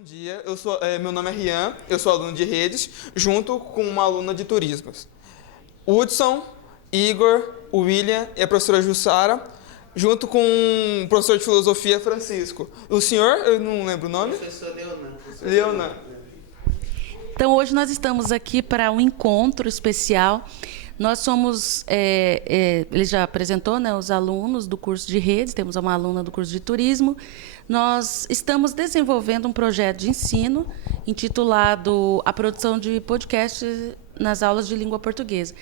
Bom dia, meu nome é Rian, eu sou aluno de redes, junto com uma aluna de turismos. Hudson, Igor, o William e a professora Jussara, junto com o professor de filosofia Francisco. O senhor, eu não lembro o nome? Professor Leonan. Leonan. Então, hoje nós estamos aqui para um encontro especial. Nós somos, ele já apresentou, né, os alunos do curso de redes, temos uma aluna do curso de turismo. Nós estamos desenvolvendo um projeto de ensino intitulado A Produção de Podcasts nas Aulas de Língua Portuguesa.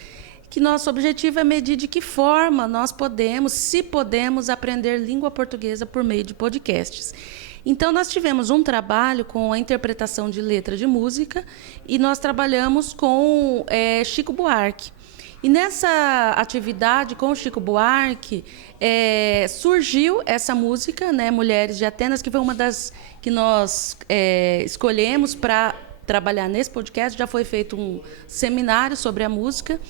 Que nosso objetivo é medir de que forma nós podemos, se podemos, aprender língua portuguesa por meio de podcasts. Então, nós tivemos um trabalho com a interpretação de letra de música e nós trabalhamos com Chico Buarque. E nessa atividade com o Chico Buarque, surgiu essa música, né, Mulheres de Atenas, que foi uma das que nós escolhemos para trabalhar nesse podcast. Já foi feito um seminário sobre a música.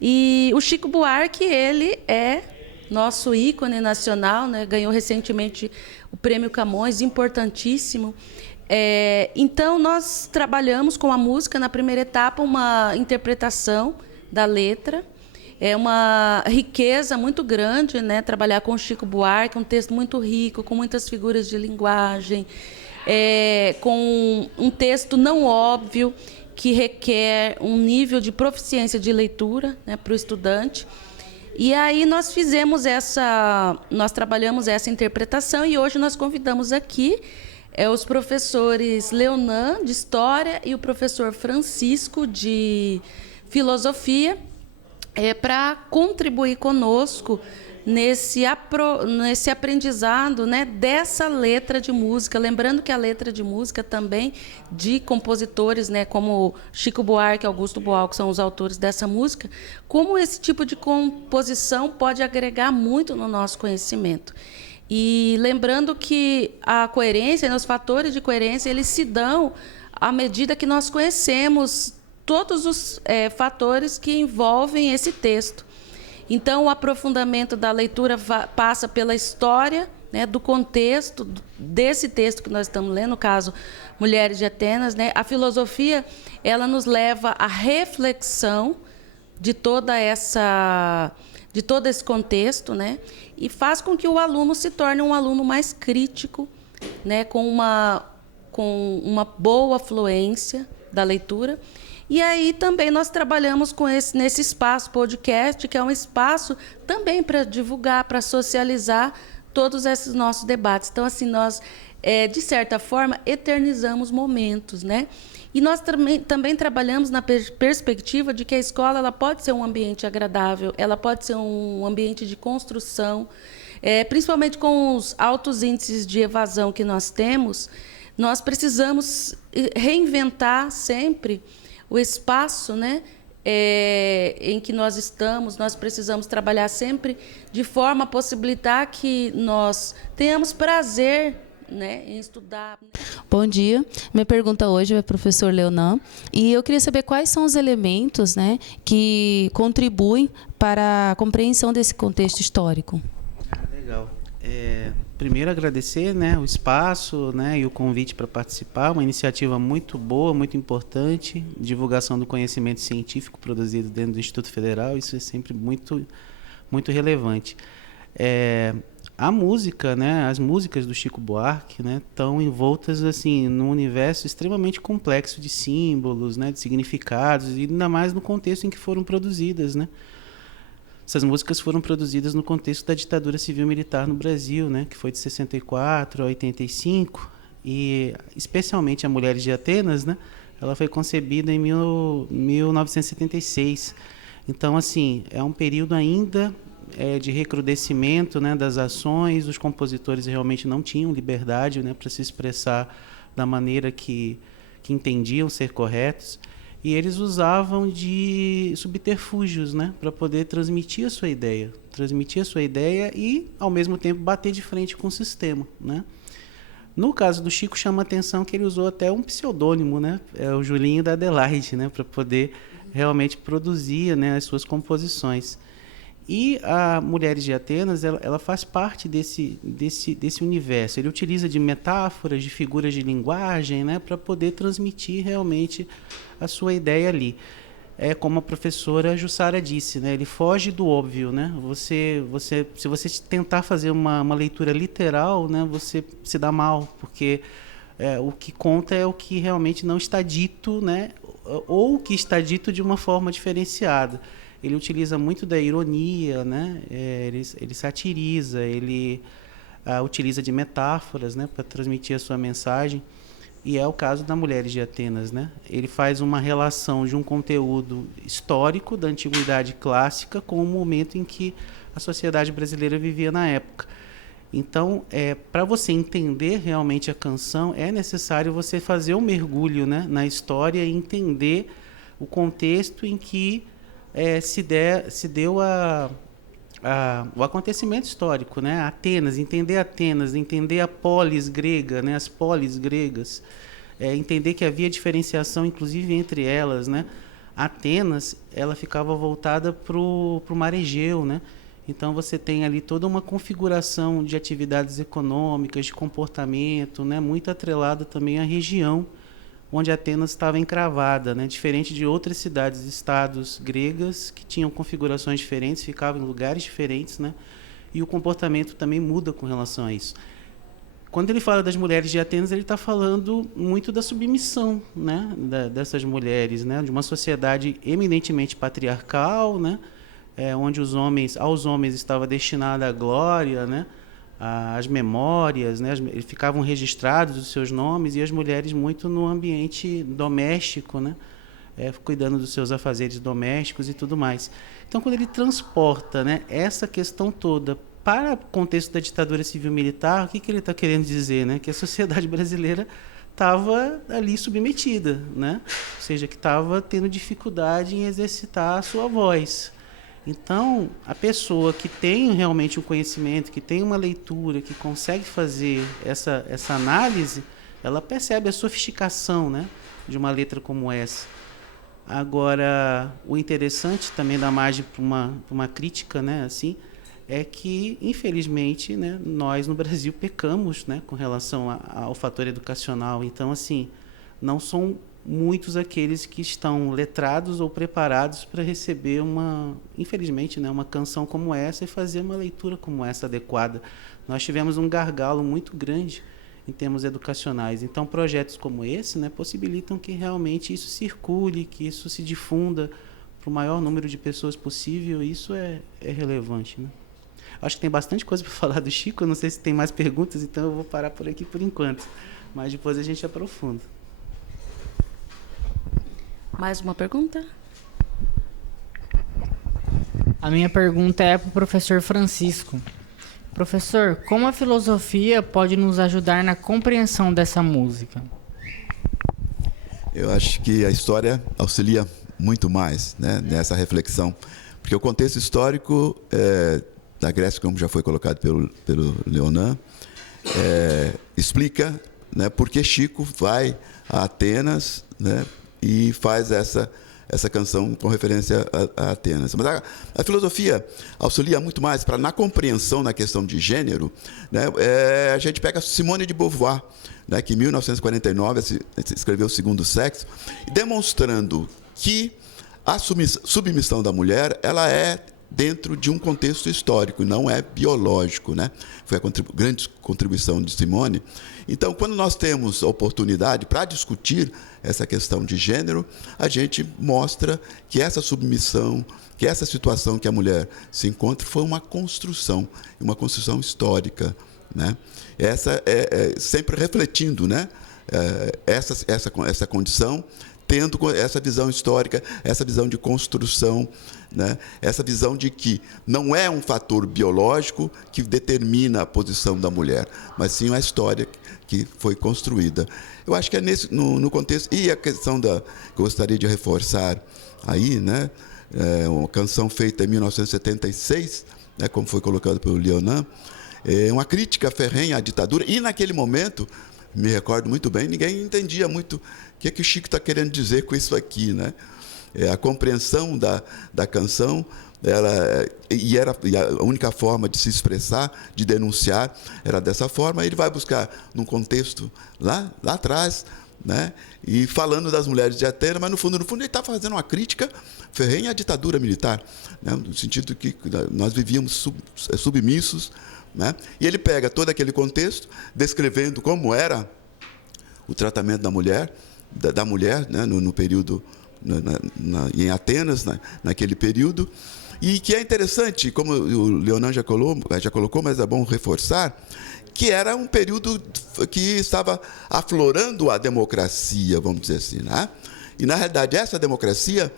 E o Chico Buarque, ele é nosso ícone nacional, né? Ganhou recentemente o Prêmio Camões, importantíssimo. Então, nós trabalhamos com a música, na primeira etapa, uma interpretação da letra. É uma riqueza muito grande, né? Trabalhar com o Chico Buarque, um texto muito rico, com muitas figuras de linguagem, com um texto não óbvio, que requer um nível de proficiência de leitura, né, para o estudante. E aí nós trabalhamos essa interpretação e hoje nós convidamos aqui os professores Leonan, de História, e o professor Francisco, de Filosofia, para contribuir conosco nesse aprendizado, né, dessa letra de música. Lembrando que a letra de música também de compositores, né, como Chico Buarque e Augusto Boal, que são os autores dessa música, como esse tipo de composição pode agregar muito no nosso conhecimento. E lembrando que a coerência, né, os fatores de coerência, eles se dão à medida que nós conhecemos todos os fatores que envolvem esse texto. Então, o aprofundamento da leitura passa pela história, né, do contexto desse texto que nós estamos lendo, no caso, Mulheres de Atenas, né? A filosofia, ela nos leva à reflexão de todo esse contexto, né? E faz com que o aluno se torne um aluno mais crítico, né, com uma boa fluência da leitura. E aí também nós trabalhamos nesse espaço podcast, que é um espaço também para divulgar, para socializar todos esses nossos debates. Então, assim, nós, de certa forma, eternizamos momentos, né? E nós também trabalhamos na perspectiva de que a escola ela pode ser um ambiente agradável, ela pode ser um ambiente de construção, principalmente com os altos índices de evasão que nós temos. Nós precisamos reinventar sempre o espaço, né, em que nós estamos. Nós precisamos trabalhar sempre de forma a possibilitar que nós tenhamos prazer, né, em estudar. Bom dia. Minha pergunta hoje é para o professor Leonan. E eu queria saber quais são os elementos, né, que contribuem para a compreensão desse contexto histórico. Legal. Primeiro agradecer, né, o espaço, né, e o convite para participar, uma iniciativa muito boa, muito importante, divulgação do conhecimento científico produzido dentro do Instituto Federal, isso é sempre muito, muito relevante. A música, né, as músicas do Chico Buarque, né, estão envoltas assim, num universo extremamente complexo de símbolos, né, de significados, e ainda mais no contexto em que foram produzidas, né. Essas músicas foram produzidas no contexto da ditadura civil-militar no Brasil, né, que foi de 64 a 85, e especialmente a Mulheres de Atenas, né, ela foi concebida em 1976. Então, assim, é um período ainda de recrudescimento, né, das ações. Os compositores realmente não tinham liberdade, né, para se expressar da maneira que entendiam ser corretos. E eles usavam de subterfúgios, né, para poder transmitir a sua ideia e, ao mesmo tempo, bater de frente com o sistema, né? No caso do Chico, chama a atenção que ele usou até um pseudônimo, né, o Julinho da Adelaide, né, para poder realmente produzir, né, as suas composições. E a Mulheres de Atenas, ela faz parte desse universo. Ele utiliza de metáforas, de figuras de linguagem, né, para poder transmitir realmente a sua ideia ali. É como a professora Jussara disse, né, ele foge do óbvio, né? Se você tentar fazer uma leitura literal, né, você se dá mal, porque o que conta é o que realmente não está dito, né, ou o que está dito de uma forma diferenciada. Ele utiliza muito da ironia, né? Ele satiriza, ele utiliza de metáforas, né, para transmitir a sua mensagem. E é o caso da Mulheres de Atenas, né? Ele faz uma relação de um conteúdo histórico da antiguidade clássica com o momento em que a sociedade brasileira vivia na época. Então, para você entender realmente a canção, é necessário você fazer um mergulho, né, na história e entender o contexto em que se deu o acontecimento histórico, né? Atenas, entender a polis grega, né? As polis gregas, entender que havia diferenciação, inclusive, entre elas, né? Atenas, ela ficava voltada para o mar Egeu, né? Então você tem ali toda uma configuração de atividades econômicas, de comportamento, né? Muito atrelada também à região onde Atenas estava encravada, né? Diferente de outras cidades, estados gregas que tinham configurações diferentes, ficavam em lugares diferentes, né? E o comportamento também muda com relação a isso. Quando ele fala das mulheres de Atenas, ele está falando muito da submissão, né? Dessas mulheres, né? De uma sociedade eminentemente patriarcal, né? Onde aos homens estava destinada a glória, né? As memórias, né? Ficavam registrados os seus nomes, e as mulheres muito no ambiente doméstico, né? Cuidando dos seus afazeres domésticos e tudo mais. Então, quando ele transporta, né, essa questão toda para o contexto da ditadura civil-militar, o que ele está querendo dizer? Né? Que a sociedade brasileira estava ali submetida, né? Ou seja, que estava tendo dificuldade em exercitar a sua voz. Então, a pessoa que tem realmente um conhecimento, que tem uma leitura, que consegue fazer essa análise, ela percebe a sofisticação, né, de uma letra como essa. Agora, o interessante também dá margem para uma crítica, né, assim, é que, infelizmente, né, nós no Brasil pecamos, né, com relação ao fator educacional. Então, assim, não são muitos aqueles que estão letrados ou preparados para receber infelizmente, né, uma canção como essa e fazer uma leitura como essa adequada. Nós tivemos um gargalo muito grande em termos educacionais. Então, projetos como esse, né, possibilitam que realmente isso circule, que isso se difunda para o maior número de pessoas possível. Isso é relevante, né? Acho que tem bastante coisa para falar do Chico. Eu não sei se tem mais perguntas, então eu vou parar por aqui por enquanto. Mas depois a gente aprofunda. Mais uma pergunta? A minha pergunta é para o professor Francisco. Professor, como a filosofia pode nos ajudar na compreensão dessa música? Eu acho que a história auxilia muito mais, né, nessa reflexão, porque o contexto histórico da Grécia, como já foi colocado pelo Leonan, explica, né, por que Chico vai a Atenas, né, e faz essa canção com referência a Atenas. Mas a filosofia auxilia muito mais para, na compreensão na questão de gênero, né, a gente pega Simone de Beauvoir, né, que em 1949 escreveu O Segundo Sexo, demonstrando que a submissão da mulher ela é dentro de um contexto histórico, não é biológico, né? Foi a grande contribuição de Simone. Então, quando nós temos a oportunidade para discutir essa questão de gênero, a gente mostra que essa submissão, que essa situação que a mulher se encontra foi uma construção histórica, né? Essa sempre refletindo, né, essa condição, tendo essa visão histórica, essa visão de construção, né? Essa visão de que não é um fator biológico que determina a posição da mulher, mas sim a história que foi construída. Eu acho que é no contexto. E a questão que eu gostaria de reforçar aí, né? Uma canção feita em 1976, né, como foi colocado pelo Leonan, uma crítica ferrenha à ditadura, e naquele momento, me recordo muito bem, ninguém entendia muito o que o Chico está querendo dizer com isso aqui, né? A compreensão da canção e a única forma de se expressar, de denunciar, era dessa forma. Ele vai buscar num contexto lá atrás, né? E falando das mulheres de Atenas, mas no fundo ele está fazendo uma crítica ferrenha à ditadura militar, né? No sentido que nós vivíamos submissos, né? E ele pega todo aquele contexto, descrevendo como era o tratamento da mulher, né? no período em Atenas, naquele período. E que é interessante, como o Leonan já colocou, mas é bom reforçar, que era um período que estava aflorando a democracia, vamos dizer assim, né? E, na realidade, essa democracia,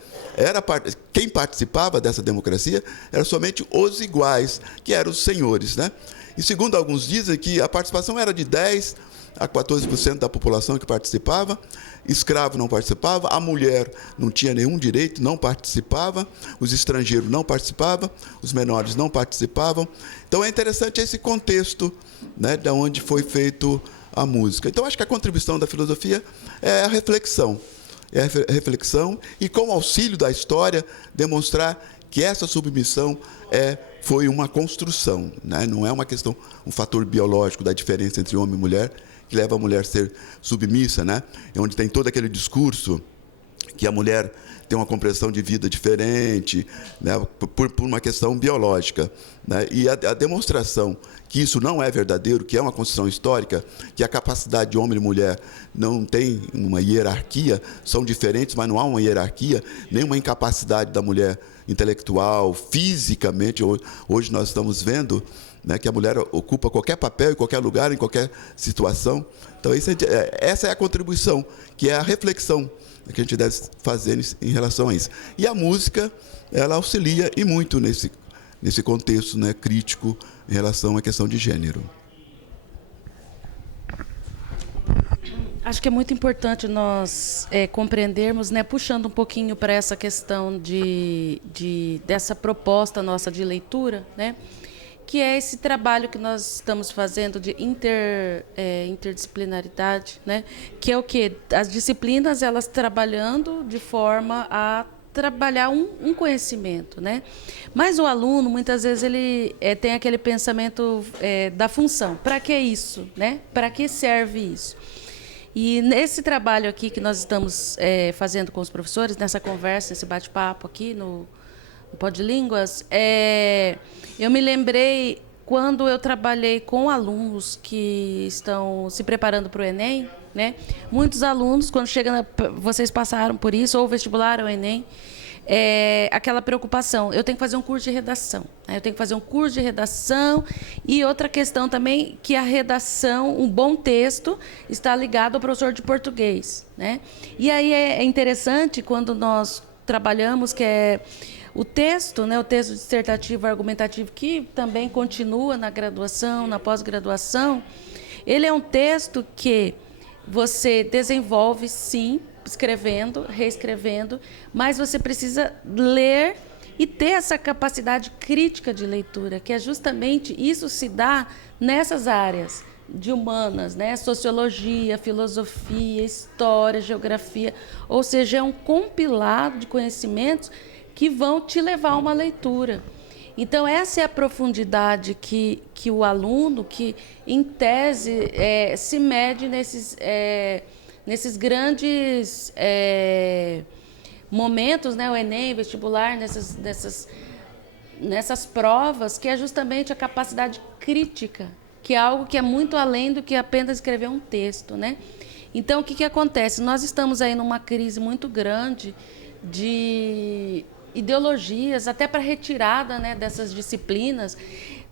quem participava dessa democracia eram somente os iguais, que eram os senhores, né? E, segundo alguns dizem, que a participação era de 10% a 14% da população que participava, escravo não participava, a mulher não tinha nenhum direito, não participava, os estrangeiros não participavam, os menores não participavam. Então é interessante esse contexto, né, de onde foi feito a música. Então acho que a contribuição da filosofia é a reflexão. É a reflexão e, com o auxílio da história, demonstrar que essa submissão foi uma construção, né? Não é uma questão, um fator biológico da diferença entre homem e mulher, que leva a mulher a ser submissa, né? Onde tem todo aquele discurso que a mulher tem uma compreensão de vida diferente, né? por uma questão biológica, né? E a demonstração que isso não é verdadeiro, que é uma construção histórica, que a capacidade de homem e mulher não tem uma hierarquia, são diferentes, mas não há uma hierarquia, nem uma incapacidade da mulher intelectual, fisicamente. Hoje nós estamos vendo, né, que a mulher ocupa qualquer papel, em qualquer lugar, em qualquer situação. Então, essa é a contribuição, que é a reflexão que a gente deve fazer em relação a isso. E a música, ela auxilia e muito nesse contexto, né, crítico em relação à questão de gênero. Acho que é muito importante nós compreendermos, né, puxando um pouquinho para essa questão dessa proposta nossa de leitura, né, que é esse trabalho que nós estamos fazendo de interdisciplinaridade, né? Que é o quê? As disciplinas, elas trabalhando de forma a trabalhar um conhecimento, né? Mas o aluno, muitas vezes, ele tem aquele pensamento da função. Para que isso, né? Para que serve isso? E nesse trabalho aqui que nós estamos fazendo com os professores, nessa conversa, nesse bate-papo aqui no Podlínguas, eu me lembrei quando eu trabalhei com alunos que estão se preparando para o Enem, né? Muitos alunos, quando chegam, vocês passaram por isso, ou vestibularam o Enem, aquela preocupação, eu tenho que fazer um curso de redação, né? Eu tenho que fazer um curso de redação, e outra questão também, que a redação, um bom texto, está ligado ao professor de português, né? E aí é interessante quando nós trabalhamos, que é o texto, né, o texto dissertativo argumentativo, que também continua na graduação, na pós-graduação, ele é um texto que você desenvolve, sim, escrevendo, reescrevendo, mas você precisa ler e ter essa capacidade crítica de leitura, que é justamente isso se dá nessas áreas de humanas, né? Sociologia, filosofia, história, geografia, ou seja, é um compilado de conhecimentos que vão te levar a uma leitura. Então, essa é a profundidade que o aluno, que em tese se mede nesses grandes momentos, né? O Enem, vestibular, nessas provas, que é justamente a capacidade crítica, que é algo que é muito além do que apenas escrever um texto, né? Então, o que acontece? Nós estamos aí numa crise muito grande de ideologias, até para retirada, né, dessas disciplinas.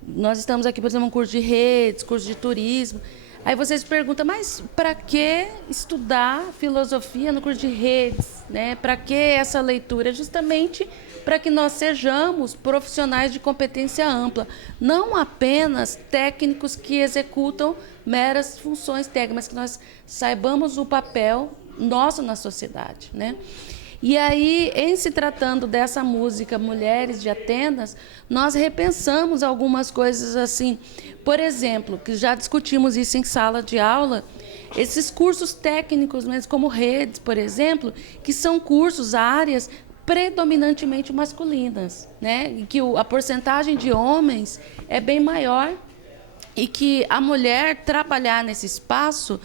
Nós estamos aqui, por exemplo, um curso de redes, curso de turismo. Aí vocês perguntam, mas para que estudar filosofia no curso de redes, né? Para que essa leitura? Justamente para que nós sejamos profissionais de competência ampla, não apenas técnicos que executam meras funções técnicas, mas que nós saibamos o papel nosso na sociedade, né? E aí, em se tratando dessa música Mulheres de Atenas, nós repensamos algumas coisas assim. Por exemplo, que já discutimos isso em sala de aula, esses cursos técnicos, mesmo como redes, por exemplo, que são cursos, áreas predominantemente masculinas, né? E que a porcentagem de homens é bem maior e que a mulher trabalhar nesse espaço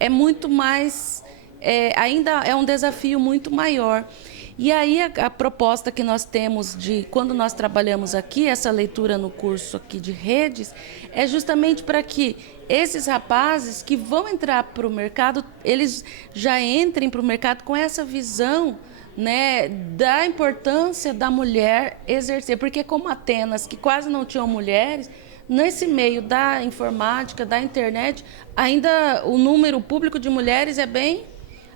é muito mais, ainda é um desafio muito maior. E aí a proposta que nós temos de, quando nós trabalhamos aqui, essa leitura no curso aqui de redes, é justamente para que esses rapazes que vão entrar para o mercado, eles já entrem para o mercado com essa visão, né, da importância da mulher exercer. Porque como Atenas, que quase não tinham mulheres, nesse meio da informática, da internet, ainda o público de mulheres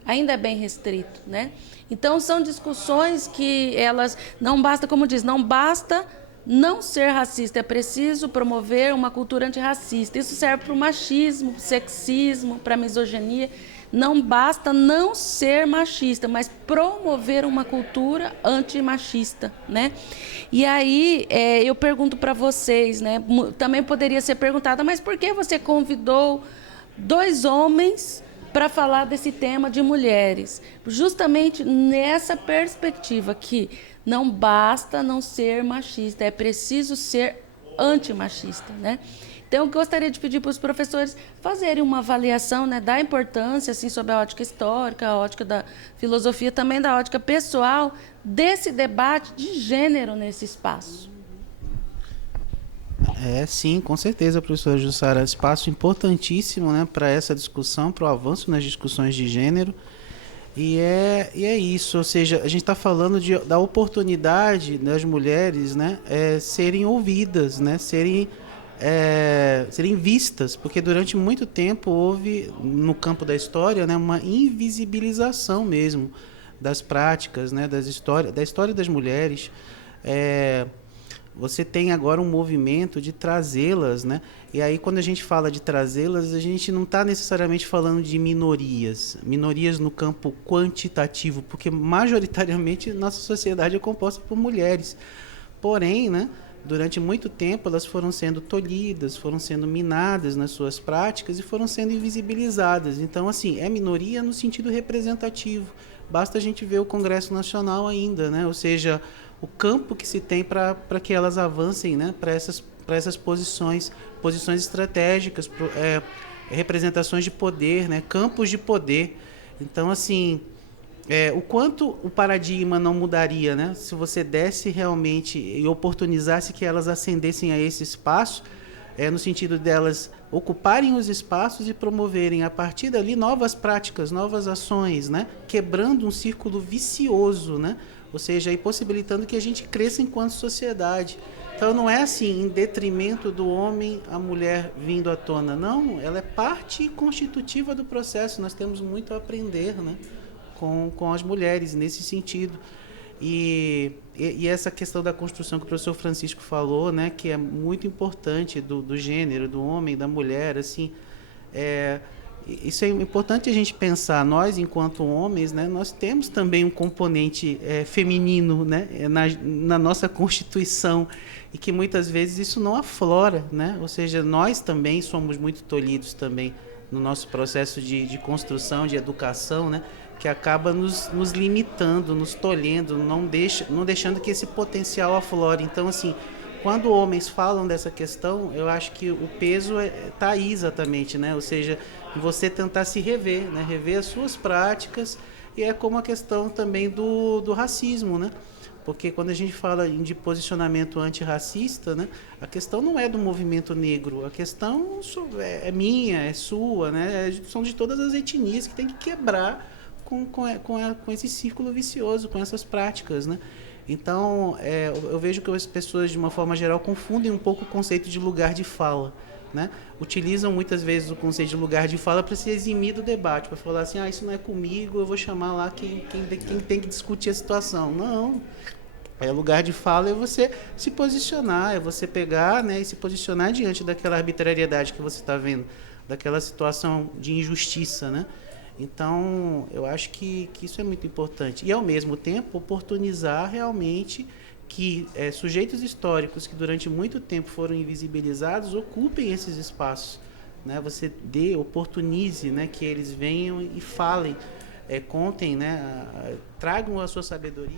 ainda é bem restrito, né? Então, são discussões que elas, não basta, como diz, não basta não ser racista, é preciso promover uma cultura antirracista. Isso serve para o machismo, para o sexismo, para a misoginia. Não basta não ser machista, mas promover uma cultura antimachista, né? E aí eu pergunto para vocês, né? Também poderia ser perguntada, mas por que você convidou 2 homens para falar desse tema de mulheres? Justamente nessa perspectiva que não basta não ser machista, é preciso ser antimachista, né? Então, eu gostaria de pedir para os professores fazerem uma avaliação, né, da importância, assim, sobre a ótica histórica, a ótica da filosofia, também da ótica pessoal, desse debate de gênero nesse espaço. Sim, com certeza, professora Jussara. Espaço importantíssimo, né, para essa discussão, para o avanço nas discussões de gênero. E é isso, ou seja, a gente está falando da oportunidade das mulheres, né, serem ouvidas, né, serem vistas, porque durante muito tempo houve, no campo da história, né, uma invisibilização mesmo das práticas, né, da história das mulheres. Você tem agora um movimento de trazê-las, né? E aí, quando a gente fala de trazê-las, a gente não está necessariamente falando de minorias no campo quantitativo, porque majoritariamente nossa sociedade é composta por mulheres. Porém, né, durante muito tempo elas foram sendo tolhidas, foram sendo minadas nas suas práticas e foram sendo invisibilizadas. Então, assim, é minoria no sentido representativo. Basta a gente ver o Congresso Nacional ainda, né? Ou seja, o campo que se tem para que elas avancem, né, para essas posições estratégicas, representações de poder, né, campos de poder. Então, assim, o quanto o paradigma não mudaria, né, se você desse realmente e oportunizasse que elas ascendessem a esse espaço, no sentido delas ocuparem os espaços e promoverem a partir dali novas práticas, novas ações, né, quebrando um círculo vicioso, né, ou seja, aí possibilitando que a gente cresça enquanto sociedade. Então não é assim, em detrimento do homem, a mulher vindo à tona. Não, ela é parte constitutiva do processo. Nós temos muito a aprender, né, com as mulheres nesse sentido. E essa questão da construção que o professor Francisco falou, né, que é muito importante do gênero, do homem, da mulher, assim, isso é importante a gente pensar. Nós, enquanto homens, né, nós temos também um componente feminino, né, na nossa Constituição, e que muitas vezes isso não aflora, né? Ou seja, nós também somos muito tolhidos também no nosso processo de construção, de educação, né, que acaba nos limitando, nos tolhendo, não deixando que esse potencial aflore. Então, assim, quando homens falam dessa questão, eu acho que o peso está aí exatamente, né? Ou seja, você tentar se rever, né? Rever as suas práticas, e é como a questão também do racismo, né? Porque quando a gente fala de posicionamento antirracista, né, a questão não é do movimento negro, a questão é minha, é sua, né? São de todas as etnias que tem que quebrar com esse círculo vicioso, com essas práticas, né? Então, eu vejo que as pessoas, de uma forma geral, confundem um pouco o conceito de lugar de fala, né? Utilizam muitas vezes o conceito de lugar de fala para se eximir do debate, para falar assim, isso não é comigo, eu vou chamar lá quem tem que discutir a situação. Não. Lugar de fala é você se posicionar, é você pegar, né, e se posicionar diante daquela arbitrariedade que você está vendo, daquela situação de injustiça, né? Então, eu acho que isso é muito importante. E, ao mesmo tempo, oportunizar realmente que sujeitos históricos que durante muito tempo foram invisibilizados ocupem esses espaços, né? Você oportunize, né, que eles venham e falem, contem, né, tragam a sua sabedoria.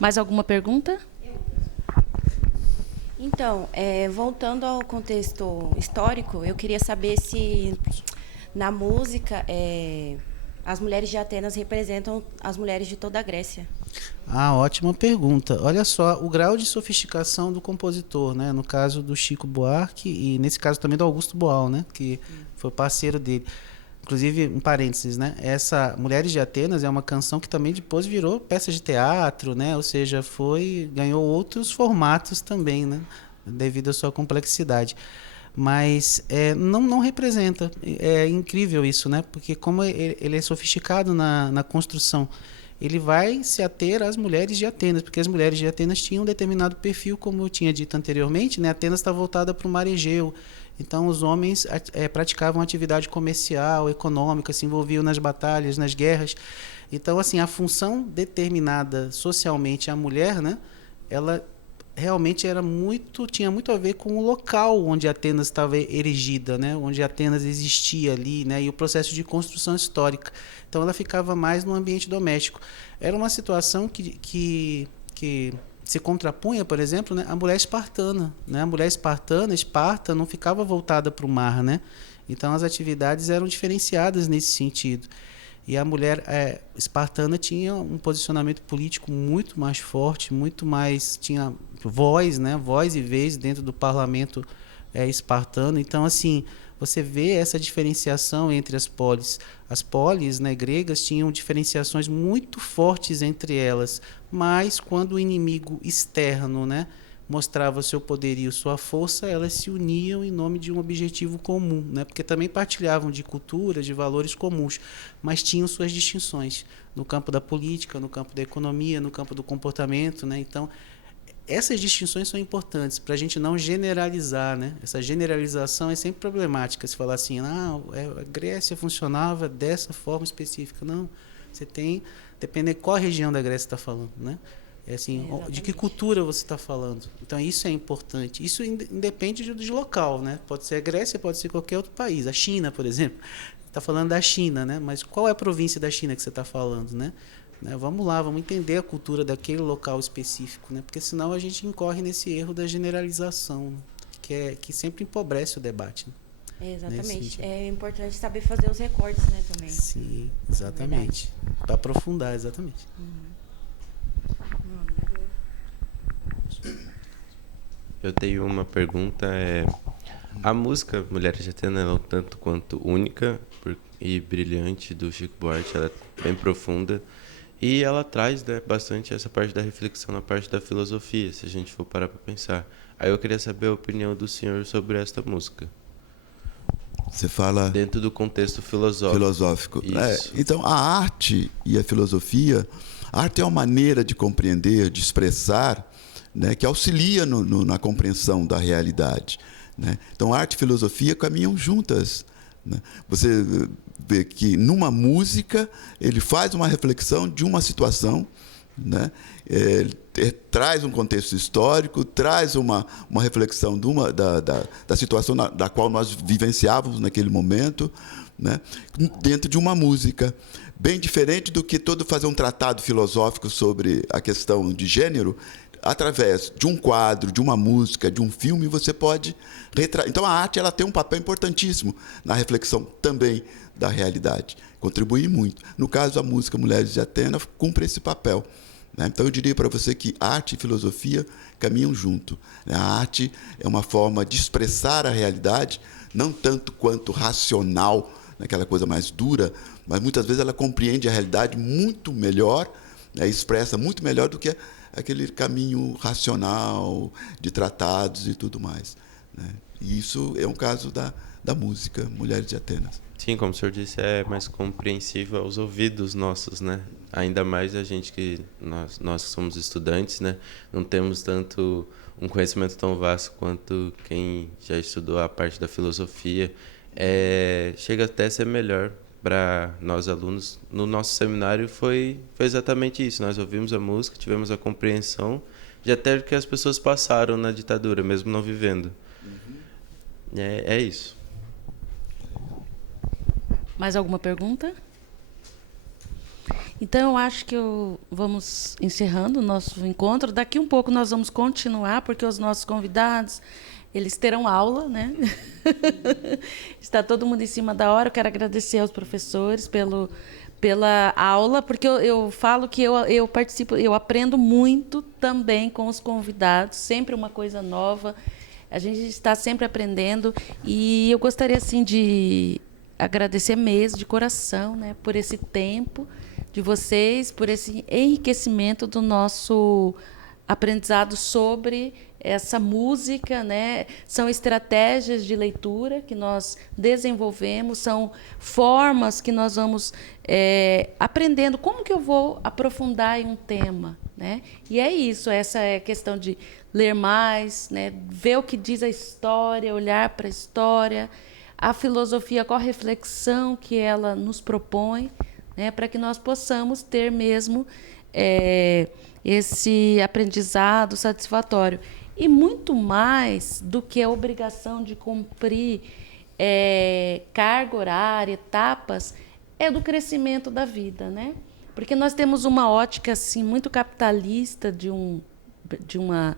Mais alguma pergunta? Então, voltando ao contexto histórico, eu queria saber se na música as mulheres de Atenas representam as mulheres de toda a Grécia. Ah, ótima pergunta. Olha só, o grau de sofisticação do compositor, né? No caso do Chico Buarque e nesse caso também do Augusto Boal, né? Que foi parceiro dele. Inclusive, um parênteses, né? Essa Mulheres de Atenas é uma canção que também depois virou peça de teatro, né? Ou seja, ganhou outros formatos também, né? Devido à sua complexidade. Mas não representa. É incrível isso, né? Porque como ele é sofisticado na construção, ele vai se ater às mulheres de Atenas, porque as mulheres de Atenas tinham um determinado perfil, como eu tinha dito anteriormente, né? Atenas está voltada para o mar Egeu. Então, os homens praticavam atividade comercial, econômica, se envolviam nas batalhas, nas guerras. Então, assim, a função determinada socialmente à mulher, né, ela realmente tinha muito a ver com o local onde Atenas estava erigida, né, onde Atenas existia ali, né, e o processo de construção histórica. Então, ela ficava mais no ambiente doméstico. Era uma situação que se contrapunha, por exemplo, né, a mulher espartana. Né? A mulher espartana, Esparta, não ficava voltada para o mar. Né? Então, as atividades eram diferenciadas nesse sentido. E a mulher espartana tinha um posicionamento político muito mais forte, muito mais... tinha voz, né? Voz e vez dentro do parlamento espartano. Então, assim, você vê essa diferenciação entre as polis. As polis, né, gregas tinham diferenciações muito fortes entre elas, mas quando o inimigo externo, né, mostrava seu poderio, sua força, elas se uniam em nome de um objetivo comum, né, porque também partilhavam de cultura, de valores comuns, mas tinham suas distinções no campo da política, no campo da economia, no campo do comportamento. Né, então, essas distinções são importantes para a gente não generalizar, né? Essa generalização é sempre problemática. Se falar assim, a Grécia funcionava dessa forma específica. Não, você tem, dependendo de qual região da Grécia está falando, né? É assim, de que cultura você está falando. Então, isso é importante. Isso independe de local, né? Pode ser a Grécia, pode ser qualquer outro país. A China, por exemplo. Está falando da China, né? Mas qual é a província da China que você está falando, né? Vamos lá, vamos entender a cultura daquele local específico, né? Porque senão a gente incorre nesse erro da generalização, que sempre empobrece o debate. Né? Exatamente. É importante saber fazer os recortes, né, também. Sim, exatamente. Para aprofundar, exatamente. Eu tenho uma pergunta. A música Mulheres de Atenas é um tanto quanto única e brilhante do Chico Buarque, ela é bem profunda. E ela traz, né, bastante essa parte da reflexão na parte da filosofia, se a gente for parar para pensar. Aí eu queria saber a opinião do senhor sobre esta música. Você fala... dentro do contexto filosófico. Então, a arte e a filosofia... A arte é uma maneira de compreender, de expressar, né, que auxilia na compreensão da realidade. Né? Então, arte e filosofia caminham juntas. Né? Você vê que numa música ele faz uma reflexão de uma situação, né? Traz um contexto histórico, traz uma reflexão da situação da qual nós vivenciávamos naquele momento, né? Dentro de uma música. Bem diferente do que fazer um tratado filosófico sobre a questão de gênero. Através de um quadro, de uma música, de um filme, você pode Então, a arte ela tem um papel importantíssimo na reflexão também da realidade. Contribui muito. No caso, a música Mulheres de Atenas cumpre esse papel. Né? Então, eu diria para você que arte e filosofia caminham junto. A arte é uma forma de expressar a realidade, não tanto quanto racional, naquela coisa mais dura, mas muitas vezes ela compreende a realidade muito melhor, né? Expressa muito melhor do que aquele caminho racional de tratados e tudo mais. Né? E isso é um caso da música Mulheres de Atenas. Sim, como o senhor disse, é mais compreensível aos ouvidos nossos, né? Ainda mais a gente nós que somos estudantes, né? Não temos tanto um conhecimento tão vasto quanto quem já estudou a parte da filosofia. Chega até a ser melhor para nós alunos. No nosso seminário foi exatamente isso. Nós ouvimos a música, tivemos a compreensão de até o que as pessoas passaram na ditadura, mesmo não vivendo. É isso. Mais alguma pergunta? Então, eu acho que vamos encerrando o nosso encontro. Daqui um pouco nós vamos continuar, porque os nossos convidados, eles terão aula, né? Está todo mundo em cima da hora. Eu quero agradecer aos professores pela aula, porque eu falo que eu participo, eu aprendo muito também com os convidados, sempre uma coisa nova. A gente está sempre aprendendo. E eu gostaria, assim, de agradecer mesmo, de coração, né, por esse tempo de vocês, por esse enriquecimento do nosso aprendizado sobre essa música, né? São estratégias de leitura que nós desenvolvemos, são formas que nós vamos aprendendo. Como que eu vou aprofundar em um tema, né? E é isso, essa é a questão de ler mais, né? Ver o que diz a história, olhar para a história, a filosofia, qual a reflexão que ela nos propõe, né, para que nós possamos ter mesmo esse aprendizado satisfatório. E muito mais do que a obrigação de cumprir carga horária, etapas, é do crescimento da vida, né? Porque nós temos uma ótica assim, muito capitalista de uma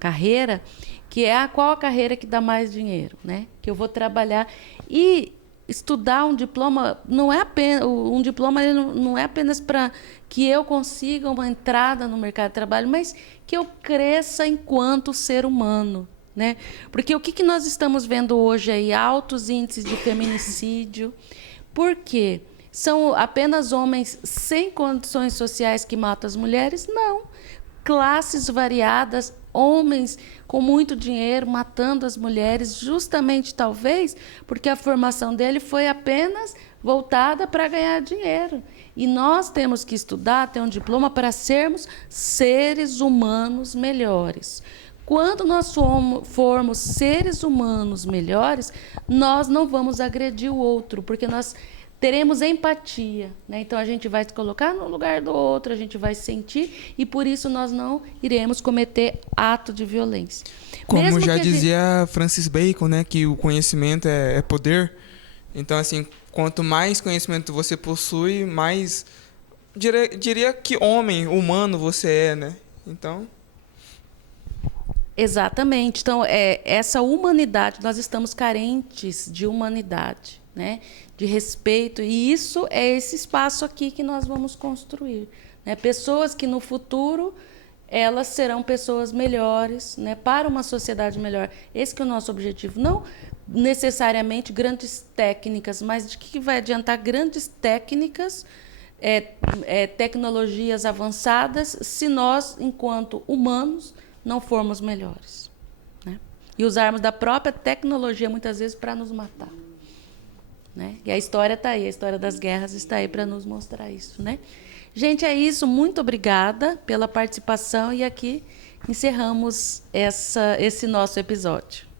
carreira, que é qual a carreira que dá mais dinheiro, né? Que eu vou trabalhar. E estudar um diploma não é apenas não é apenas para que eu consiga uma entrada no mercado de trabalho, mas que eu cresça enquanto ser humano, né? Porque o que nós estamos vendo hoje aí, altos índices de feminicídio. Por quê? São apenas homens sem condições sociais que matam as mulheres? Não. Classes variadas, homens com muito dinheiro matando as mulheres, justamente talvez porque a formação dele foi apenas voltada para ganhar dinheiro. E nós temos que estudar, ter um diploma para sermos seres humanos melhores. Quando nós formos seres humanos melhores, nós não vamos agredir o outro, porque nós teremos empatia, né? Então a gente vai se colocar no lugar do outro, a gente vai sentir, e por isso nós não iremos cometer ato de violência. Como Mesmo já que dizia Francis Bacon, né, que o conhecimento é poder. Então, assim, quanto mais conhecimento você possui, mais diria que homem, humano você é, né? Então, exatamente. Então, essa humanidade, nós estamos carentes de humanidade, né? De respeito, e isso é esse espaço aqui que nós vamos construir, né? Pessoas que no futuro elas serão pessoas melhores, né? Para uma sociedade melhor. Esse que é o nosso objetivo. Não necessariamente grandes técnicas, mas de que vai adiantar grandes técnicas, tecnologias avançadas, se nós, enquanto humanos, não formos melhores, né? E usarmos da própria tecnologia, muitas vezes, para nos matar, né? E a história está aí, a história das guerras está aí para nos mostrar isso, né? Gente, é isso. Muito obrigada pela participação, e aqui encerramos esse nosso episódio.